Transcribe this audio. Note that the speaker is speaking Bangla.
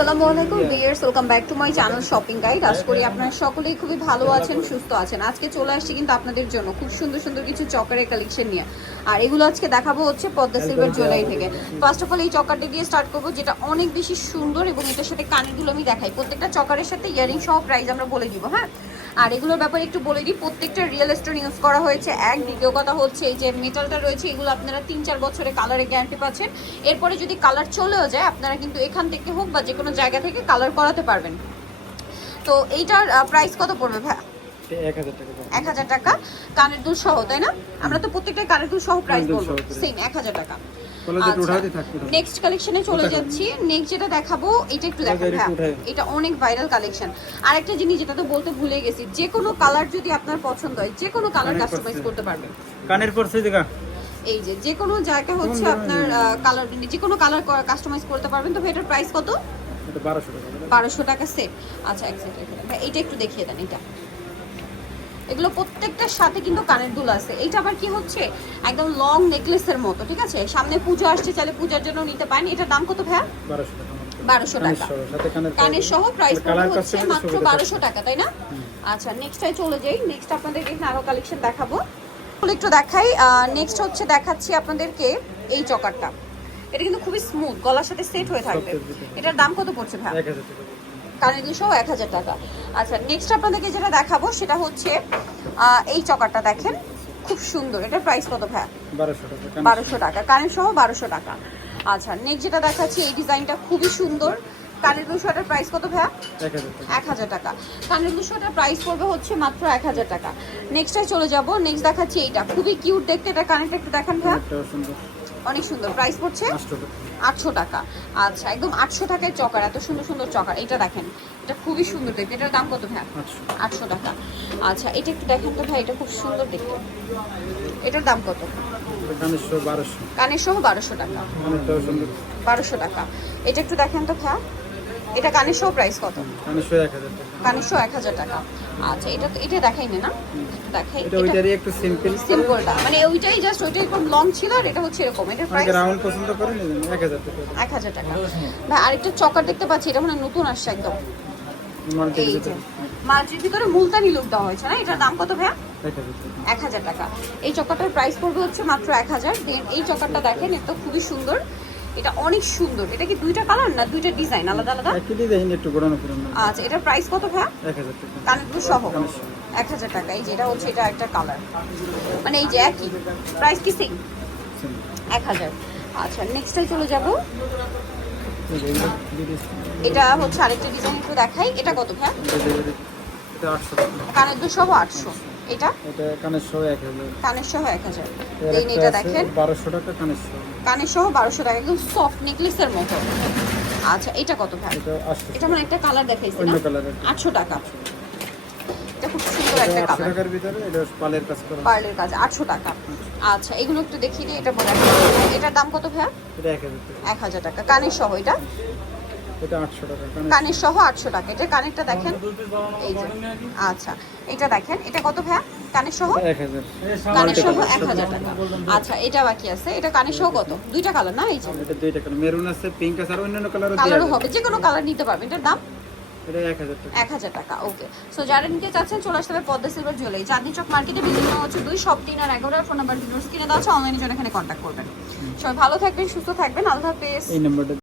আসসালামু আলাইকুম viewers welcome back to my channel shopping guide আশা করি আপনারা সকলেই খুবই ভালো আছেন সুস্থ আছেন। আজকে চলে আসছি কিন্তু আপনাদের জন্য খুব সুন্দর সুন্দর কিছু চকারের কালেকশন নিয়ে। আর এগুলো আজকে দেখাবো হচ্ছে পদ্মা সিলভার জুয়েলারি থেকে। ফার্স্ট অফ অল এই চকারটি দিয়ে স্টার্ট করব যেটা অনেক বেশি সুন্দর এবং এটার সাথে কানেরগুলো আমি দেখাই। প্রত্যেকটা চকারের সাথে ইয়ারিং সহ প্রাইস আমরা বলে দিব হ্যাঁ? আর এগুলোর ব্যাপারে একটু বলে দিই প্রত্যেকটা রিয়েল স্টোন ইউজ করা হয়েছে। এক দ্বিতীয় কথা হচ্ছে এই যে মেটালটা রয়েছে এগুলো আপনারা তিন চার বছরে কালারে গ্যারান্টি পাচ্ছেন। এরপরে যদি কালার চলেও যায় আপনারা কিন্তু এখান থেকে হোক বা যে কোনো জায়গা থেকে কালার করাতে পারবেন। তো এইটার প্রাইস কত পড়বে ভাই? এক হাজার টাকা কানের দুল সহ তাই না? আমরা তো প্রত্যেকটা কানের দুল সহ প্রাইস বলব। সেম এক হাজার টাকা। একটু। নেক্সট কালেকশনে চলে যাচ্ছি। নেক্সট যেটা দেখাবো এটা একটু দেখাবো হ্যাঁ এটা অনেক ভাইরাল কালেকশন আরেকটা জিনিস যেটা তো বলতে ভুলে গেছি যে কোনো কালার যদি আপনার পছন্দ হয় যে কোনো কালার কাস্টমাইজ করতে পারবেন। কানের পরছে দেখা এই যে যে কোনো জায়গা হচ্ছে আপনার কালার যে কোনো কালার কাস্টমাইজ করতে পারবেন। তো এটার প্রাইস কত? এটা বারোশো টাকা। দাম। বারোশো টাকা সেট আচ্ছা এক সেট রেখে দেন ভাই, এইটা একটু দেখিয়ে দেন এটা। এগুলো প্রত্যেকটার সাথে কিন্তু কানের দুল আছে। এইটা আবার কি হচ্ছে? একদম লং নেকলেসের মতো ঠিক আছে? সামনে পুজো আসছে চাইলে পূজার জন্য নিতে পারেন। এটার দাম কত ভাইয়া? বারোশো টাকা। কানের সহ, প্রাইস হচ্ছে মাত্র বারোশো টাকা তাই না? আচ্ছা নেক্সটটাই চলে যাই। নেক্সট আপনাদের এখানে আরও কালেকশন দেখাবো। একটু দেখাই। নেক্সট হচ্ছে দেখাচ্ছি আপনাদেরকে এই চকারটা। এটা কিন্তু খুবই স্মুথ গলার সাথে সেট হয়ে থাকবে। এটার দাম কত পড়ছে ভাই কানের দুশো এক হাজার টাকা। আচ্ছা নেক্সট আপনাদেরকে যেটা দেখাবো সেটা হচ্ছে এই চকারটা দেখেন খুব সুন্দর। এটার প্রাইস কত ভাই বারোশো টাকা কানের সহ বারোশো টাকা। আচ্ছা নেক্সট যেটা দেখাচ্ছি এই ডিজাইনটা খুবই সুন্দর। কানের দুশোটার প্রাইস কত ভাইয়া? এক হাজার টাকা। কানের দুশোটার প্রাইস পড়বে হচ্ছে মাত্র এক হাজার টাকা। নেক্সটে চলে যাব নেক্সট দেখাচ্ছি এইটা। খুবই কিউট দেখতে এটা কানেরটা একটু দেখান ভাইয়া। সুন্দর। অনেক সুন্দর। প্রাইস পড়ছে? আটশো টাকা। আচ্ছা একদম আটশো টাকায় চকার এত সুন্দর সুন্দর চকার। এটা দেখেন এটা খুবই সুন্দর দেখতে। এটার দাম কত ভাইয়া? আটশো। টাকা। আচ্ছা এটা একটু দেখেন তো ভাই এটা খুব সুন্দর দেখতে। এটার দাম কত? কানের সহ বারোশো। কানের সহ বারোশো টাকা। বারোশো টাকা। এটা একটু দেখেন তো ভাইয়া। এটা কানের সহ প্রাইস কত কানের সহ এক হাজার টাকা। আচ্ছা এটা তো এটা দেখাইনি না দেখাই। এটা ওইটারই একটু সিম্পল সিম্পলটা। মানে ওইটাই জাস্ট ওইটাই একটম লং ছিল আর এটা হচ্ছে এরকম। এটার প্রাইস রাউন্ড পছন্দ করে এক হাজার টাকা। এক হাজার টাকা। ভাই আরেকটা চকার দেখতে পাচ্ছি এটা মানে নতুন আসছে একদম। মাল্টির ভিতরে। মুলতানি লুক দেওয়া হয়েছে না? এটার দাম কত ভাইয়া? এক হাজার টাকা। এই চকারটার প্রাইস পড়বে হচ্ছে মাত্র এক হাজার। এই চকারটা দেখেন এটা খুবই সুন্দর। এটা অনেক সুন্দর। এটা কি দুইটা কালার না দুইটা ডিজাইন? আলাদা আলাদা? একই ডিজাইন একটু ঘোরানো ফেরানো আচ্ছা এটার প্রাইস কত এক হাজার টাকা। কানেরগুলো সহ? কানের সহ। এক হাজার টাকা। এই যে এটা হচ্ছে এটা একটা কালার। মানে এই যে একই। প্রাইস কি সেম Same। এক হাজার। আচ্ছা নেক্সটে চলে যাব। এটা হচ্ছে আরেকটা ডিজাইন একটু দেখাই। এটা কত ভাইয়া? এটা- এটা আটশো টাকা। কানের দু সহ আটশো। এটা? এটা কানের সহ এক হাজার। কানের সহ এক হাজার। এর এটা দেখেন। বারোশো টাকা কানের সহ কানের সহ বারোশো টাকা একদম সফট নেকলেসের মতো। আচ্ছা এটা কত ভাই? এটা আটশো এটা মানে একটা কালার দেখাইছি অন্য না কালারের আটশো টাকা। এটা খুব সুন্দর একটা কালার টাকার ভিতরে এটা পালের কাজ করা। পার্লের কাজ আটশো টাকা। আচ্ছা এগুলো একটু দেখিয়ে দিই এটা মনে এটার দাম কত ভাইয়া? এটা এক হাজার টাকা। এক হাজার টাকা। কানের সহ এটা? এটা আটশো টাকা কানের সহ আটশো টাকা। এটা কানেরটা দেখেন। এই যে আচ্ছা এটা দেখেন। এটা কত ভাইয়া? কানের সহ? এক হাজার। কানের সহ এক হাজার টাকা। আচ্ছা এটা বাকি আছে। এটা কানের সহ কত? দুইটা কালার না এই যে? এটা দুইটা কালার। মেরুন আছে পিঙ্ক আছে আর অন্যান্য কালারও কালারও হবে। যে কোনো কালার নিতে পারবেন। এটার দাম? এক হাজার টাকা। ওকে। সো যারা নিতে চাচ্ছেন চলে আসতে হবে পদ্মা সিলভার জুয়েলারি চাঁদনি চক মার্কেটে হচ্ছে দুই সব তিন আর এগারো ফোন নাম্বার ভিডিওস কিনে দেওয়া আছে অনলাইনে জন্য এখানে কন্ট্যাক্ট করবেন। সবাই ভালো থাকবেন সুস্থ থাকবেন। আল্লাহ হাফেজ। এই নাম্বারটা